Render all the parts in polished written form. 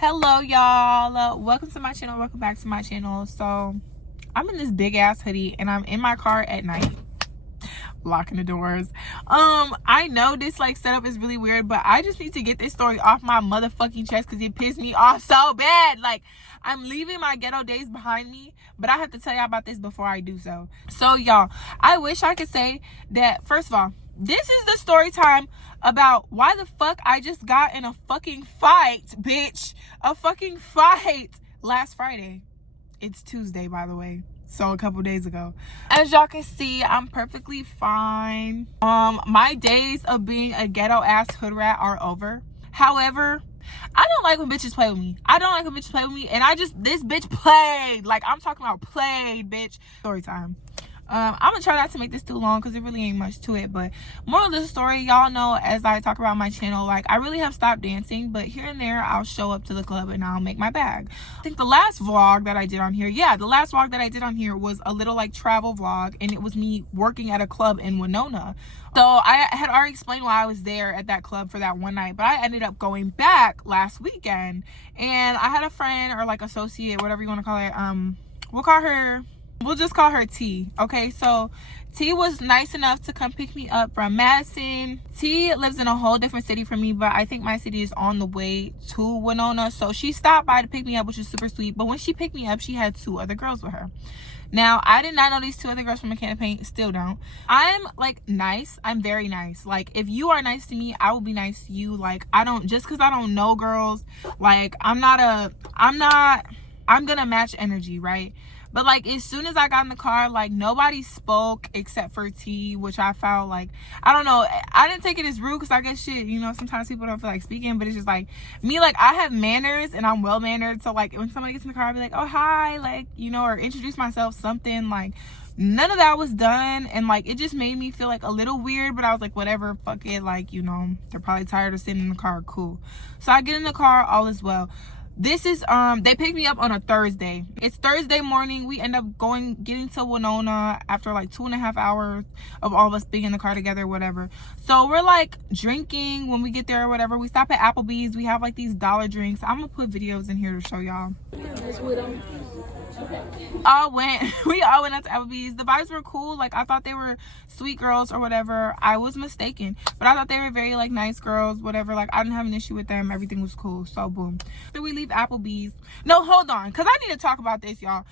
Hello y'all, welcome to my channel, welcome back to my channel. So I'm in this big ass hoodie and I'm in my car at night locking the doors. I know this like setup is really weird, but I just need to get this story off my motherfucking chest because it pissed me off so bad. Like, I'm leaving my ghetto days behind me, but I have to tell y'all about this before I do so. So y'all, I wish I could say that, first of all, this is the story time about why the fuck I just got in a fucking fight, bitch. A fucking fight last Friday. It's Tuesday, by the way. So a couple days ago. As y'all can see, I'm perfectly fine. My days of being a ghetto ass hood rat are over. However, I don't like when bitches play with me. I don't like when bitches play with me. And this bitch played. Like, I'm talking about played, bitch. Story time. I'm gonna try not to make this too long because it really ain't much to it, but moral of the story, y'all know, as I talk about my channel, like, I really have stopped dancing, but here and there I'll show up to the club and I'll make my bag. I think the last vlog that I did on here, was a little like travel vlog, and it was me working at a club in Winona. So I had already explained why I was there at that club for that one night, but I ended up going back last weekend, and I had a friend, or like associate, whatever you want to call it. We'll just call her T. Okay, so T was nice enough to come pick me up from Madison. T lives in a whole different city from me, but I think my city is on the way to Winona. So she stopped by to pick me up, which is super sweet. But when she picked me up, she had 2 other girls with her. Now, I did not know these 2 other girls from a can of paint. Still don't. I'm like nice. I'm very nice. Like, if you are nice to me, I will be nice to you. Like, just because I don't know girls, like, I'm gonna match energy, right? But like, as soon as I got in the car, like, nobody spoke except for T, which I felt like, I don't know, I didn't take it as rude because I guess shit, you know, sometimes people don't feel like speaking, but it's just like me, like, I have manners and I'm well mannered. So like, when somebody gets in the car, I'll be like, oh hi, like, you know, or introduce myself, something. Like, none of that was done, and like, it just made me feel like a little weird, but I was like, whatever, fuck it, like, you know, they're probably tired of sitting in the car, cool. So I get in the car, all is well. This is they picked me up on a Thursday. It's Thursday morning. We end up getting to Winona after like 2.5 hours of all of us being in the car together, whatever. So we're like drinking when we get there or whatever. We stop at Applebee's. We have like these dollar drinks. I'm gonna put videos in here to show y'all. We all went out to Applebee's. The vibes were cool. Like, I thought they were sweet girls or whatever. I was mistaken, but I thought they were very like nice girls, whatever. Like, I didn't have an issue with them. Everything was cool. So boom. So we leave Applebee's. No, hold on, because I need to talk about this, y'all.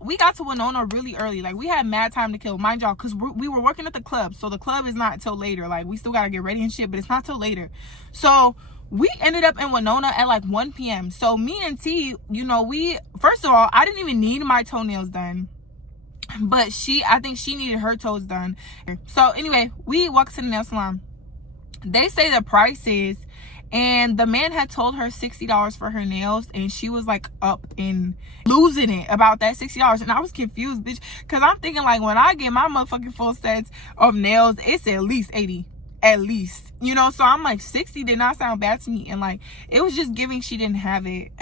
We got to Winona really early. Like, we had mad time to kill, mind y'all, because we were working at the club. So the club is not till later. Like, we still gotta get ready and shit, but it's not till later. So we ended up in Winona at like 1 p.m. So me and T, you know, first of all, I didn't even need my toenails done, but I think she needed her toes done. So anyway, we walked to the nail salon. They say the prices, and the man had told her $60 for her nails, and she was like up and losing it about that $60. And I was confused, bitch, because I'm thinking like, when I get my motherfucking full sets of nails, it's at least 80. At least, you know. So I'm like, 60 did not sound bad to me, and like, it was just giving she didn't have it.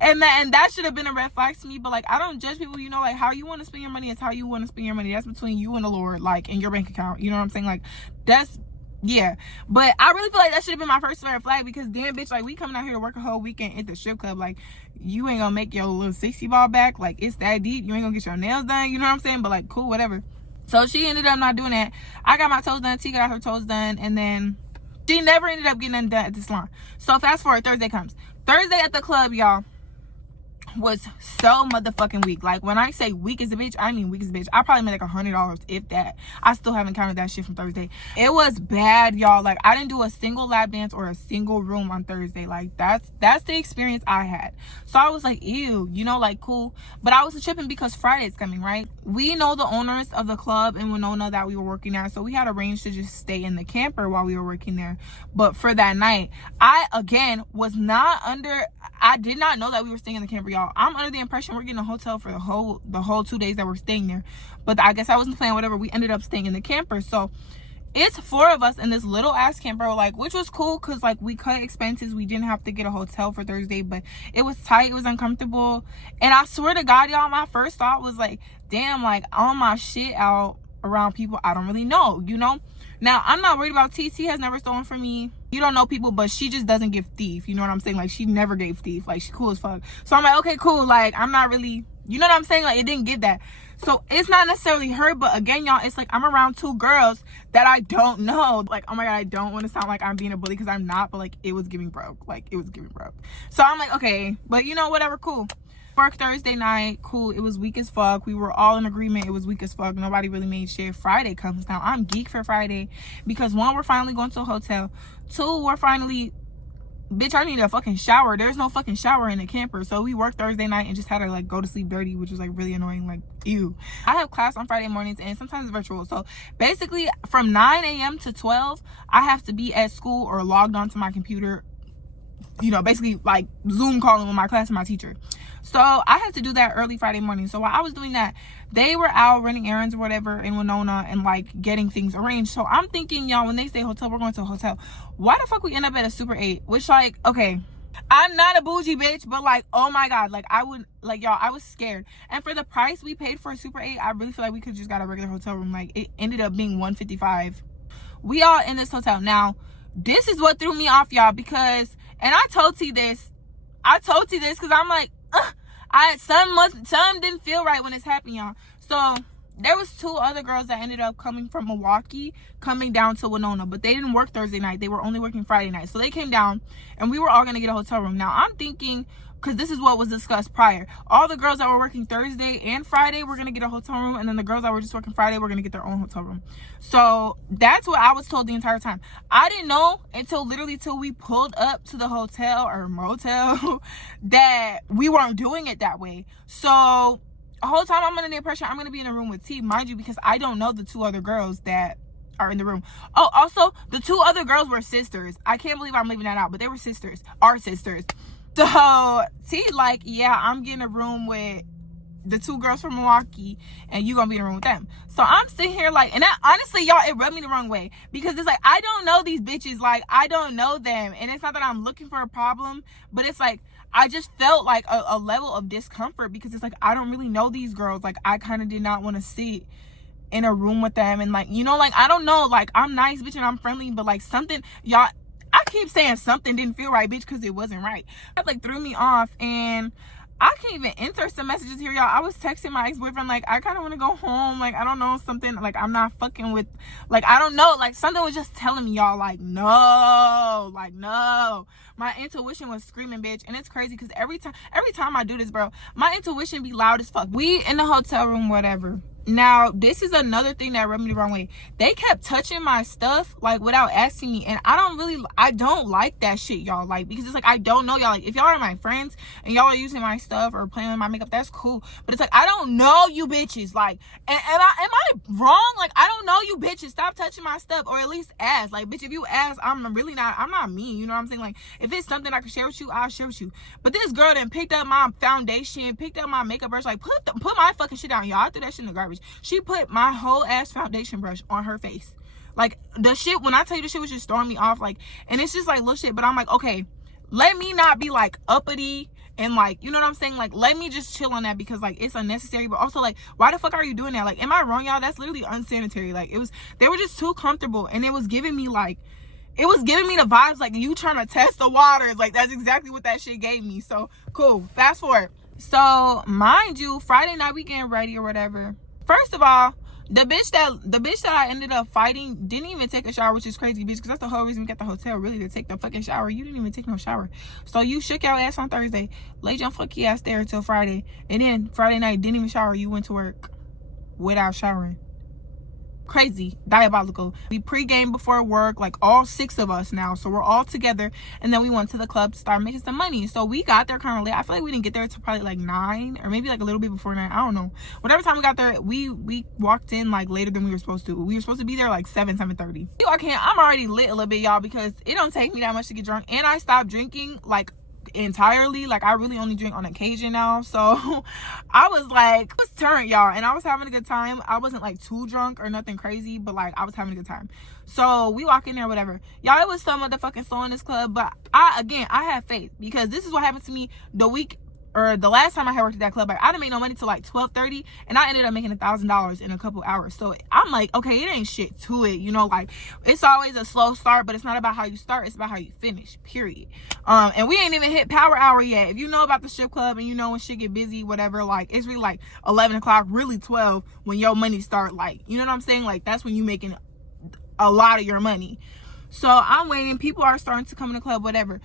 and that should have been a red flag to me. But like, I don't judge people, you know. Like, how you want to spend your money is how you want to spend your money. That's between you and the Lord, like, in your bank account, you know what I'm saying? Like, that's, yeah. But I really feel like that should have been my first red flag, because damn, bitch, like, we coming out here to work a whole weekend at the strip club. Like, you ain't gonna make your little 60 ball back. Like, it's that deep. You ain't gonna get your nails done, you know what I'm saying? But like, cool, whatever. So she ended up not doing that. I got my toes done. T got her toes done. And then she never ended up getting them done at the salon. So fast forward, Thursday comes. Thursday at the club, y'all, was so motherfucking weak. Like, when I say weak as a bitch, I mean weak as a bitch. I probably made like $100, if that. I still haven't counted that shit from Thursday. It was bad, y'all. Like, I didn't do a single lap dance or a single room on Thursday. Like, that's the experience I had. So I was like, ew, you know, like, cool. But I was tripping because Friday's coming, right? We know the owners of the club in Winona that we were working at, so we had arranged to just stay in the camper while we were working there. But for that night, I did not know that we were staying in the camper, y'all. I'm under the impression we're getting a hotel for the whole 2 days that we're staying there. But I guess I wasn't planning, whatever. We ended up staying in the camper. So it's 4 of us in this little ass camper, like, which was cool because like, we cut expenses. We didn't have to get a hotel for Thursday, but it was tight, it was uncomfortable. And I swear to God, y'all, my first thought was like, damn, like, all my shit out around people I don't really know, you know. Now, I'm not worried about T has never stolen from me. You don't know people, but she just doesn't give thief. You know what I'm saying? Like, she never gave thief. Like, she cool as fuck. So I'm like, okay, cool. Like, I'm not really, you know what I'm saying? Like, it didn't give that. So it's not necessarily her, but again, y'all, it's like I'm around 2 girls that I don't know. Like, oh my God, I don't want to sound like I'm being a bully because I'm not, but like, it was giving broke. Like, it was giving broke. So I'm like, okay, but you know, whatever, cool. Work Thursday night, cool. It was weak as fuck. We were all in agreement. It was weak as fuck. Nobody really made shit. Friday comes. Now, I'm geek for Friday because 1, we're finally going to a hotel. 2, we're finally, bitch, I need a fucking shower. There's no fucking shower in the camper. So we worked Thursday night and just had to like go to sleep dirty, which was like really annoying. Like, ew. I have class on Friday mornings and sometimes it's virtual. So basically from 9 a.m. to 12, I have to be at school or logged onto my computer, you know, basically like Zoom calling with my class and my teacher. So I had to do that early Friday morning. So while I was doing that, they were out running errands or whatever in Winona and like getting things arranged. So I'm thinking, y'all, when they say hotel, we're going to a hotel. Why the fuck we end up at a Super 8? Which, like, okay, I'm not a bougie bitch, but like, oh my God, like I would, like, y'all, I was scared. And for the price we paid for a Super 8, I really feel like we could just got a regular hotel room. Like, it ended up being $155. We all in this hotel. Now, this is what threw me off, y'all, because, and I told T this because I'm like, some didn't feel right when it's happening, y'all. So there was 2 other girls that ended up coming from Milwaukee, coming down to Winona, but they didn't work Thursday night. They were only working Friday night. So they came down and we were all gonna get a hotel room. Now I'm thinking, because this is what was discussed prior, all the girls that were working Thursday and Friday were gonna get a hotel room, and then the girls that were just working Friday were gonna get their own hotel room. So that's what I was told the entire time. I didn't know until we pulled up to the hotel or motel that we weren't doing it that way. So the whole time I'm under the impression I'm gonna be in a room with T, mind you, because I don't know the 2 other girls that are in the room. Oh, also the 2 other girls were sisters. I can't believe I'm leaving that out, but they were sisters, our sisters. So T like, yeah, I'm getting a room with the 2 girls from Milwaukee and you gonna be in a room with them. So I'm sitting here like, and that, honestly, y'all, it rubbed me the wrong way because it's like, I don't know these bitches. Like, I don't know them. And it's not that I'm looking for a problem, but it's like, I just felt like a level of discomfort because it's like, I don't really know these girls. Like, I kind of did not want to sit in a room with them. And like, you know, like, I don't know, like, I'm nice, bitch, and I'm friendly, but like something, y'all, I keep saying something didn't feel right, bitch, because it wasn't right. That like threw me off, and I can't even enter some messages here, y'all. I was texting my ex-boyfriend, like, I kind of want to go home. Like, I don't know, something, like, I'm not fucking with, like, I don't know. Like, something was just telling me, y'all, like, no. Like, no. My intuition was screaming, bitch. And it's crazy because every time I do this, bro, my intuition be loud as fuck. We in the hotel room, whatever. Now, this is another thing that rubbed me the wrong way. They kept touching my stuff, like, without asking me. And I don't like that shit, y'all. Like, because it's like, I don't know y'all. Like, if y'all are my friends and y'all are using my stuff or playing with my makeup, that's cool. But it's like, I don't know you bitches. Like, am I wrong? Like, I don't know you bitches. Stop touching my stuff, or at least ask. Like, bitch, if you ask, I'm not mean. You know what I'm saying? Like, if it's something I can share with you, I'll share with you. But this girl then picked up my foundation, picked up my makeup brush, like, put my fucking shit down, y'all. I threw that shit in the garbage. She put my whole ass foundation brush on her face. Like, the shit, when I tell you the shit was just throwing me off, like, and it's just like little shit, but I'm like, okay, let me not be like uppity and like, you know what I'm saying? Like, let me just chill on that because like it's unnecessary, but also like, why the fuck are you doing that? Like, am I wrong, y'all? That's literally unsanitary. Like, they were just too comfortable, and it was giving me the vibes like you trying to test the waters. Like, that's exactly what that shit gave me. So cool, fast forward. So mind you, Friday night we getting ready or whatever. First of all, the bitch that I ended up fighting didn't even take a shower, which is crazy, bitch, because that's the whole reason we got the hotel, really, to take the fucking shower. You didn't even take no shower. So you shook your ass on Thursday, laid your fucking ass there until Friday, and then Friday night didn't even shower. You went to work without showering. Crazy, diabolical. We pre-game before work, like all 6 of us now, so we're all together, and then we went to the club to start making some money. So we got there kind of late. I feel like we didn't get there till probably like 9 or maybe like a little bit before 9. I don't know. Whatever time we got there, we walked in like later than we were supposed to. We were supposed to be there like 7:30. I'm already lit a little bit, y'all, because it don't take me that much to get drunk, and I stopped drinking like entirely. Like, I really only drink on occasion now. So I was like, I was turned, y'all, and I was having a good time. I wasn't like too drunk or nothing crazy, but like I was having a good time. So we walk in there, whatever, y'all. It was so motherfucking slow in this club, but I have faith, because this is what happened to me the week or the last time I had worked at that club, like I didn't make no money till like 12:30, and I ended up making $1,000 in a couple hours. So I'm like, okay, it ain't shit to it, you know, like it's always a slow start, but it's not about how you start, it's about how you finish, period. And we ain't even hit power hour yet. If you know about the strip club and you know when shit get busy, whatever, like it's really like 11 o'clock, really 12 when your money start, like, you know what I'm saying? Like that's when you making a lot of your money. So I'm waiting, people are starting to come in the club, whatever.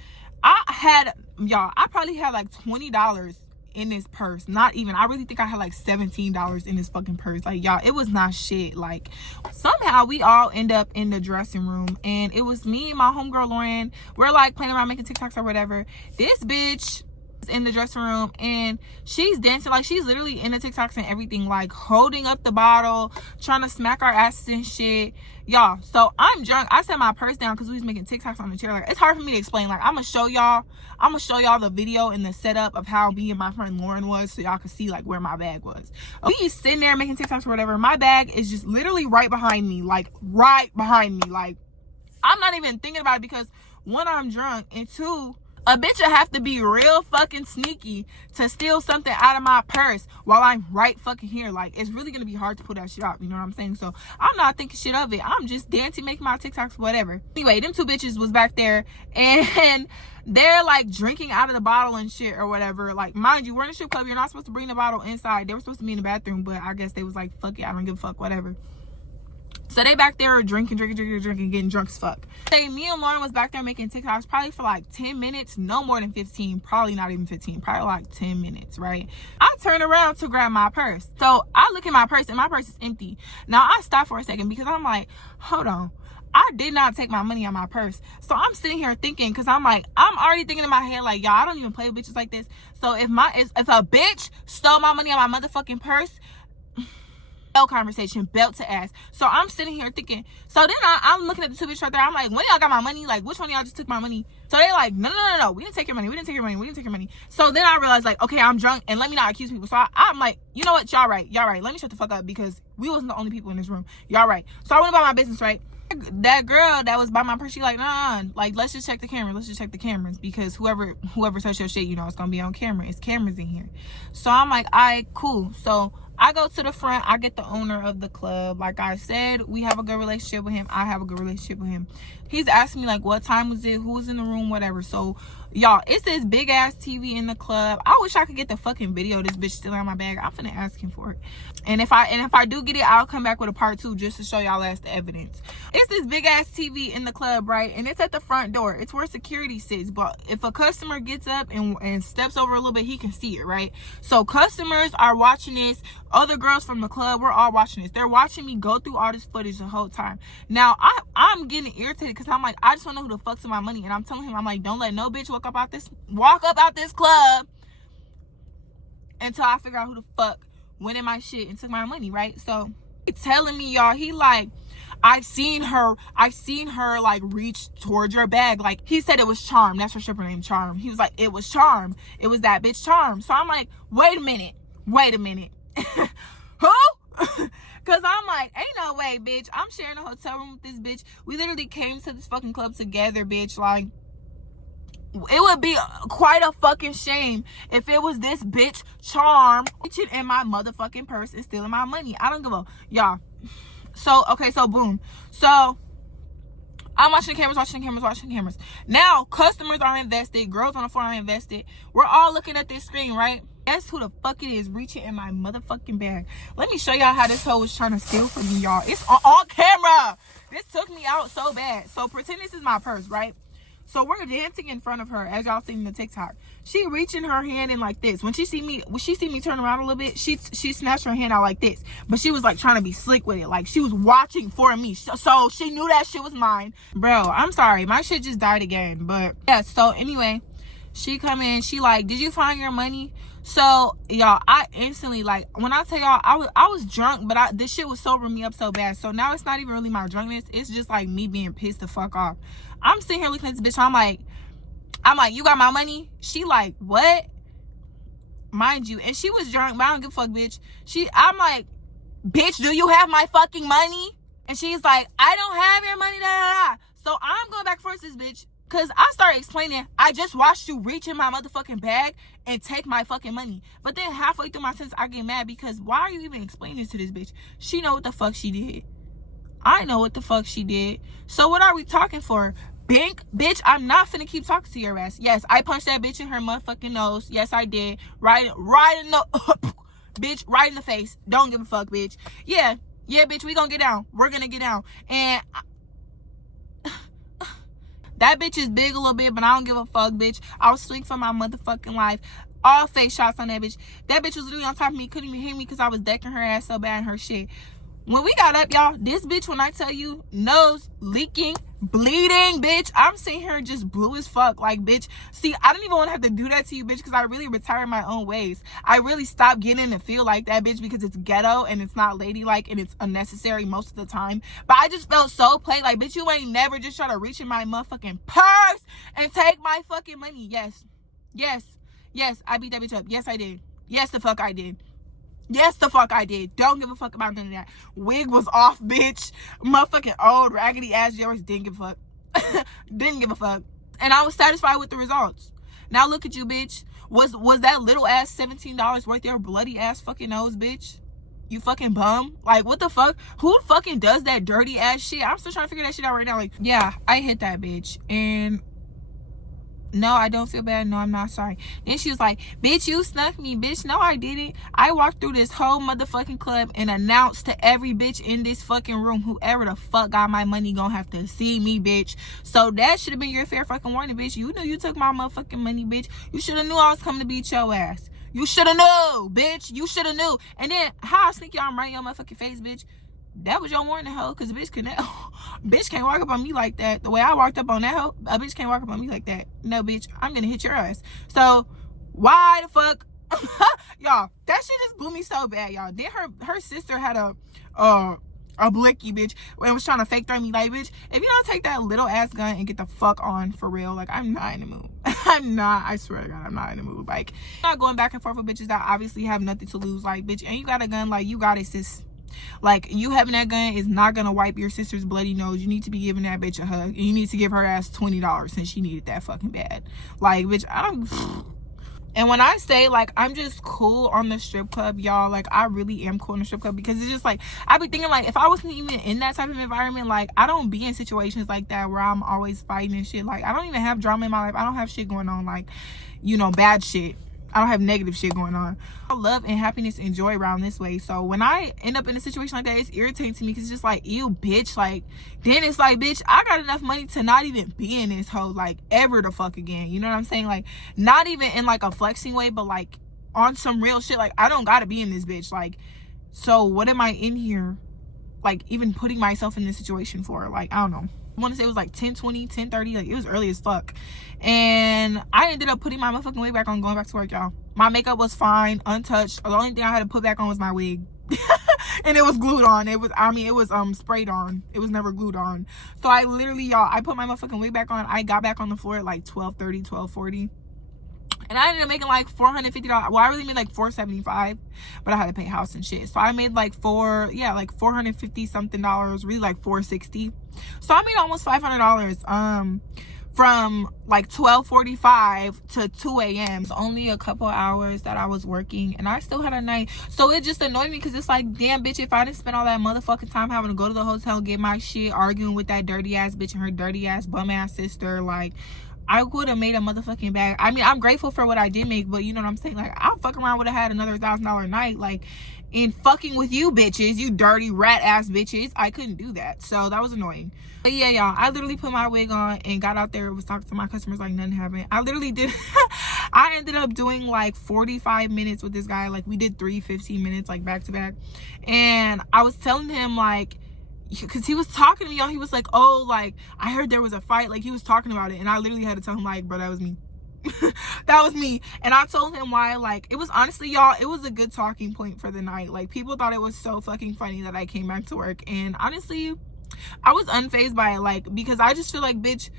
I probably had like $20 in this purse. Not even, I really think I had like $17 in this fucking purse. Like, y'all, it was not shit. Like, somehow we all end up in the dressing room, and it was me and my homegirl Lauren. We're like playing around making TikToks or whatever. This bitch is in the dressing room and she's dancing, like she's literally in the TikToks and everything, like holding up the bottle, trying to smack our asses and shit, y'all. So I'm drunk. I set my purse down because we was making TikToks on the chair. Like, it's hard for me to explain. Like, I'm gonna show y'all the video and the setup of how me and my friend Lauren was, so y'all can see like where my bag was. We sitting there making TikToks or whatever. My bag is just literally right behind me, like right behind me. Like, I'm not even thinking about it because one, I'm drunk, and two, a bitch would have to be real fucking sneaky to steal something out of my purse while I'm right fucking here. Like, it's really gonna be hard to pull that shit off, you know what I'm saying? So I'm not thinking shit of it. I'm just dancing, making my TikToks, whatever. Anyway, them two bitches was back there and they're like drinking out of the bottle and shit or whatever. Like, mind you, we're in a strip club, you're not supposed to bring the bottle inside. They were supposed to be in the bathroom, but I guess they was like, fuck it, I don't give a fuck, whatever. So they back there drinking, getting drunk as fuck. Me and Lauren was back there making TikToks probably for like 10 minutes, no more than 15, probably not even 15, probably like 10 minutes, right? I turn around to grab my purse. So I look at my purse and my purse is empty. Now I stop for a second because I'm like, hold on. I did not take my money out my purse. So I'm sitting here thinking, because I'm like, I'm already thinking in my head, like, y'all, I don't even play with bitches like this. So if a bitch stole my money out my motherfucking purse, conversation, belt to ass. So I'm sitting here thinking, so then I'm looking at the two bitches right there. I'm like, when y'all got my money? Like, which one of y'all just took my money? So they're like, no, we didn't take your money. We didn't take your money. So then I realized, like, okay, I'm drunk and let me not accuse people. So I'm like, you know what? Y'all right. Let me shut the fuck up because we wasn't the only people in this room. Y'all right. So I went about my business, right? That girl that was by my purse, she like, nah, like, let's just check the cameras because whoever touched your shit, you know, it's gonna be on camera. It's cameras in here. So I'm like, all right, cool. So I go to the front. I get the owner of the club. Like I said, we have a good relationship with him. I have a good relationship with him. He's asking me, like, what time was it? Who was in the room? Whatever. So, y'all, it's this big-ass TV in the club. I wish I could get the fucking video of this bitch still in my bag. I'm finna ask him for it. And if I do get it, I'll come back with a part 2 just to show y'all as the evidence. It's this big-ass TV in the club, right? And it's at the front door. It's where security sits. But if a customer gets up and steps over a little bit, he can see it, right? So customers are watching this. Other girls from the club, we're all watching this. They're watching me go through all this footage the whole time. Now, I'm getting irritated because I'm like, I just want to know who the fuck's in my money. And I'm telling him, I'm like, don't let no bitch walk up out this club until I figure out who the fuck went in my shit and took my money, right? So he's telling me, y'all, he like, I seen her like reach towards your bag. Like, he said it was Charm. That's her stripper name, Charm. He was like, it was Charm. It was that bitch Charm. So I'm like, wait a minute. Who? Because I'm like, ain't no way, bitch. I'm sharing a hotel room with this bitch. We literally came to this fucking club together, bitch. Like, it would be quite a fucking shame if it was this bitch Charm reaching in my motherfucking purse and stealing my money. I don't give a, y'all. So, okay, so boom. So I'm watching cameras. Now, customers are invested. Girls on the floor are invested. We're all looking at this screen, right? Guess who the fuck it is reaching in my motherfucking bag? Let me show y'all how this hoe was trying to steal from me, y'all. It's on camera. This took me out so bad. So pretend this is my purse, right? So we're dancing in front of her, as y'all seen in the TikTok. She reaching her hand in like this. When she see me turn around a little bit, she snatched her hand out like this. But she was like trying to be slick with it. Like, she was watching for me. So she knew that shit was mine. Bro, I'm sorry. My shit just died again. But yeah, so anyway, she come in. She like, did you find your money? So y'all, I instantly, like, when I tell y'all, I was drunk, but this shit was sobering me up so bad. So now it's not even really my drunkenness. It's just like me being pissed the fuck off. I'm sitting here looking at this bitch. I'm like, you got my money? She like, what? Mind you, and she was drunk, but I don't give a fuck, bitch. I'm like, bitch, do you have my fucking money? And she's like, I don't have your money, da da da. So I'm going back for this bitch, Because I started explaining, I just watched you reach in my motherfucking bag and take my fucking money. But then halfway through my sentence, I get mad because why are you even explaining to this bitch? She know what the fuck she did. I know what the fuck she did. So what are we talking for? Bink, bitch, I'm not finna keep talking to your ass. Yes, I punched that bitch in her motherfucking nose. Yes, I did. Right in the bitch, right in the face. Don't give a fuck, bitch. Yeah, bitch, we gonna get down. We're gonna get down. And that bitch is big a little bit, but I don't give a fuck, bitch. I was swing for my motherfucking life. All face shots on that bitch. That bitch was literally on top of me, couldn't even hit me because I was decking her ass so bad in her shit. When we got up, y'all, this bitch, when I tell you, nose leaking, bleeding, bitch, I'm sitting here just blue as fuck. Like, bitch, see, I didn't even want to have to do that to you, bitch, because I really retired my own ways. I really stopped getting to feel like that, bitch, because it's ghetto and it's not ladylike and it's unnecessary most of the time. But I just felt so played. Like, bitch, you ain't never just try to reach in my motherfucking purse and take my fucking money. Yes, I beat that bitch up. Yes, I did. Yes, the fuck I did. Yes, the fuck I did. Don't give a fuck about none of that. Wig was off, bitch. Motherfucking old raggedy ass Jerry's didn't give a fuck. Didn't give a fuck. And I was satisfied with the results. Now look at you, bitch. Was that little ass $17 worth your bloody ass fucking nose, bitch? You fucking bum. Like, what the fuck? Who fucking does that dirty ass shit? I'm still trying to figure that shit out right now. Like, yeah, I hit that bitch. And no, I don't feel bad. No, I'm not sorry. Then she was like, bitch, you snuck me, bitch. No, I didn't. I walked through this whole motherfucking club and announced to every bitch in this fucking room, whoever the fuck got my money gonna have to see me, bitch. So that should have been your fair fucking warning, bitch. You knew you took my motherfucking money, bitch. You should have knew I was coming to beat your ass. You should have knew, bitch. You should have knew. And then how I sneak y'all right in your motherfucking face, bitch. That was your warning, hoe, because a bitch couldn't. Bitch can't walk up on me like that. The way I walked up on that hoe, a bitch can't walk up on me like that. No, bitch, I'm gonna hit your ass. So why the fuck, y'all? That shit just blew me so bad, y'all. Then her sister had a blicky, bitch, and was trying to fake throw me. Like, bitch, if you don't take that little ass gun and get the fuck on for real, like, I'm not in the mood. I'm not. I swear to God, I'm not in the mood. Like, I'm not going back and forth with bitches that obviously have nothing to lose. Like, bitch, and you got a gun, like, you got it, sis. Like, you having that gun is not gonna wipe your sister's bloody nose. You need to be giving that bitch a hug. And you need to give her ass $20 since she needed that fucking bad. Like, bitch, I don't. And when I say, like, I'm just cool on the strip club, y'all, like, I really am cool in the strip club, because it's just like, I be thinking, like, if I wasn't even in that type of environment, like, I don't be in situations like that where I'm always fighting and shit. Like, I don't even have drama in my life. I don't have shit going on, like, you know, bad shit. I don't have negative shit going on. I love and happiness and joy around this way. So when I end up in a situation like that, it's irritating to me, because it's just like, ew, bitch. Like, then it's like, bitch, I got enough money to not even be in this hoe, like, ever the fuck again. You know what I'm saying? Like, not even in like a flexing way, but like on some real shit. Like, I don't gotta be in this bitch. Like, so what am I in here, like, even putting myself in this situation for? Like, I don't know. I want to say it was like 10:20, 10:30. Like, it was early as fuck. And I ended up putting my motherfucking wig back on, going back to work, y'all. My makeup was fine, untouched. The only thing I had to put back on was my wig. And it was glued on. It was sprayed on. It was never glued on. So I literally, y'all, I put my motherfucking wig back on. I got back on the floor at like 12:30, 12:40. And I ended up making like $450. Well, I really made like $475, but I had to pay house and shit. So I made like $450 something, really like $460. So I made almost $500 from like 12:45 to 2 a.m. It's only a couple hours that I was working, and I still had a night. So it just annoyed me, because it's like, damn, bitch, if I didn't spend all that motherfucking time having to go to the hotel, get my shit, arguing with that dirty ass bitch and her dirty ass bum ass sister, like, I would have made a motherfucking bag. I mean, I'm grateful for what I did make, but you know what I'm saying? Like, I fuck around would have had another $1,000 night, like, in fucking with you bitches, you dirty rat ass bitches. I couldn't do that. So that was annoying. But yeah, y'all, I literally put my wig on and got out there, was talking to my customers like nothing happened. I literally did. I ended up doing like 45 minutes with this guy. Like, we did 3 15 minutes, like, back to back. And I was telling him, like, because he was talking to me, y'all. He was like, oh, like, I heard there was a fight. Like, he was talking about it. And I literally had to tell him, like, bro, that was me. That was me. And I told him why. Like, it was honestly, y'all, it was a good talking point for the night. Like, people thought it was so fucking funny that I came back to work. And honestly, I was unfazed by it. Like, because I just feel like, bitch,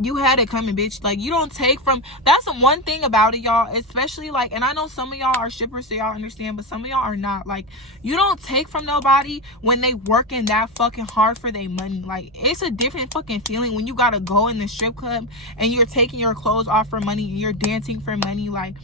you had it coming, bitch. Like, you don't take from, that's the one thing about it, y'all, especially like, and I know some of y'all are strippers, so y'all understand, but some of y'all are not. Like, you don't take from nobody when they working that fucking hard for their money. Like, it's a different fucking feeling when you gotta go in the strip club and you're taking your clothes off for money and you're dancing for money. Like,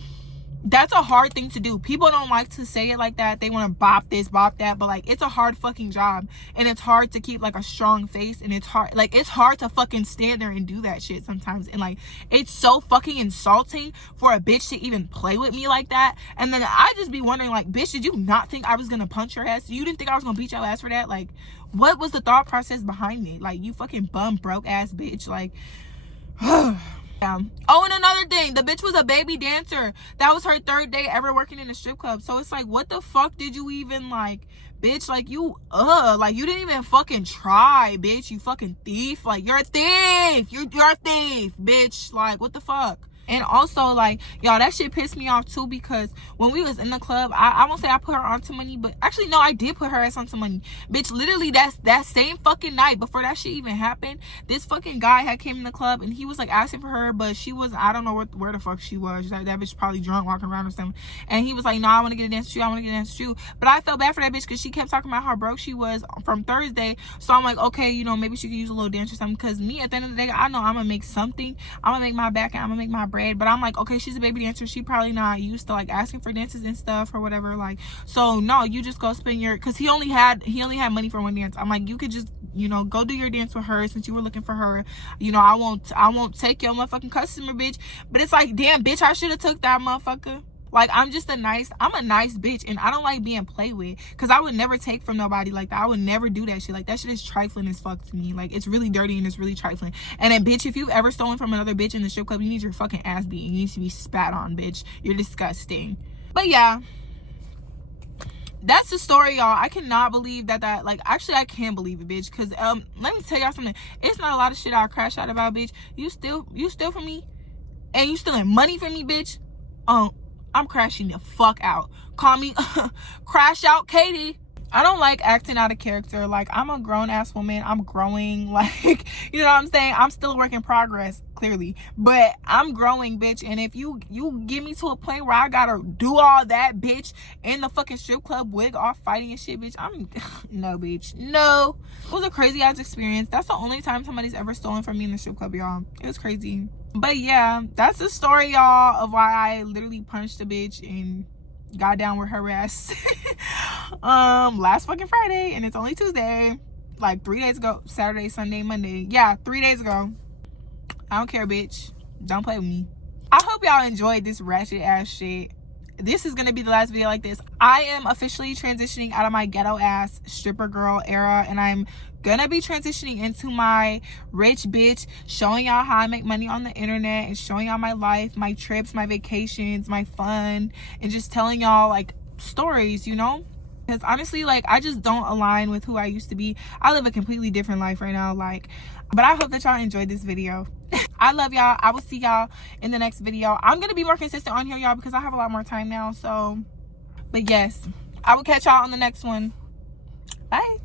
that's a hard thing to do. People don't like to say it like that. They want to bop this, bop that, but like, it's a hard fucking job, and it's hard to keep like a strong face, and it's hard, like, it's hard to fucking stand there and do that shit sometimes. And like, it's so fucking insulting for a bitch to even play with me like that. And then I just be wondering, like, bitch, did you not think I was gonna punch your ass? You didn't think I was gonna beat your ass for that? Like, what was the thought process behind it? Like, you fucking bum broke ass bitch. Like, yeah. Oh, and another thing, the bitch was a baby dancer. That was her 3rd day ever working in a strip club. So it's like, what the fuck did you even, like, bitch, like, you like, you didn't even fucking try, bitch. You fucking thief. Like, you're a thief. You're a thief, bitch. Like, what the fuck? And also, like, y'all, that shit pissed me off too, because when we was in the club, I won't say I put her onto money, but actually no, I did put her ass onto money, bitch. Literally, that same fucking night before that shit even happened, this fucking guy had came in the club and he was like asking for her, but she was, I don't know where the fuck she was. That bitch probably drunk walking around or something. And he was like, no, I want to get a dance with you, I want to get a dance with you. But I felt bad for that bitch because she kept talking about how broke she was from Thursday. So I'm like, okay, you know, maybe she could use a little dance or something, because me, at the end of the day, I know I'm gonna make something. I'm gonna make my back and I'm gonna make my bread. But I'm like, okay, she's a baby dancer, she probably not used to like asking for dances and stuff or whatever. Like, so no, you just go spend your, because he only had money for one dance. I'm like, you could just, you know, go do your dance with her since you were looking for her. You know, I won't take your motherfucking customer, bitch. But it's like, damn, bitch, I should have took that motherfucker. Like, I'm a nice bitch, and I don't like being played with, because I would never take from nobody like that. I would never do that shit. Like, that shit is trifling as fuck to me. Like, it's really dirty and it's really trifling. And then, bitch, if you've ever stolen from another bitch in the strip club, you need your fucking ass beat. You need to be spat on, bitch. You're disgusting. But yeah, that's the story, y'all. I cannot believe that like, actually, I can believe it, bitch, because let me tell y'all something. It's not a lot of shit I'll crash out about, bitch. You steal from me, and you stealing money from me, bitch. I'm crashing the fuck out. Call me Crash Out Katie. I don't like acting out of character. Like, I'm a grown ass woman. I'm growing. Like, you know what I'm saying? I'm still a work in progress, clearly, but I'm growing, bitch. And if you get me to a point where I gotta do all that, bitch, in the fucking strip club, wig off, fighting and shit, bitch, I'm no, bitch, no. It was a crazy ass experience. That's the only time somebody's ever stolen from me in the strip club, y'all. It was crazy. But yeah, that's the story, y'all, of why I literally punched a bitch and got down with her ass last fucking Friday, and it's only Tuesday. Like 3 days ago. Saturday, Sunday, Monday. Yeah, 3 days ago. I don't care, bitch. Don't play with me. I hope y'all enjoyed this ratchet ass shit. This is gonna be the last video like this. I am officially transitioning out of my ghetto ass stripper girl era, and I'm gonna be transitioning into my rich bitch, showing y'all how I make money on the internet and showing y'all my life, my trips, my vacations, my fun, and just telling y'all like stories, you know, because honestly, like, I just don't align with who I used to be. I live a completely different life right now, like. But I hope that y'all enjoyed this video. I love y'all. I will see y'all in the next video. I'm gonna be more consistent on here, y'all, because I have a lot more time now. So, but yes, I will catch y'all on the next one. Bye.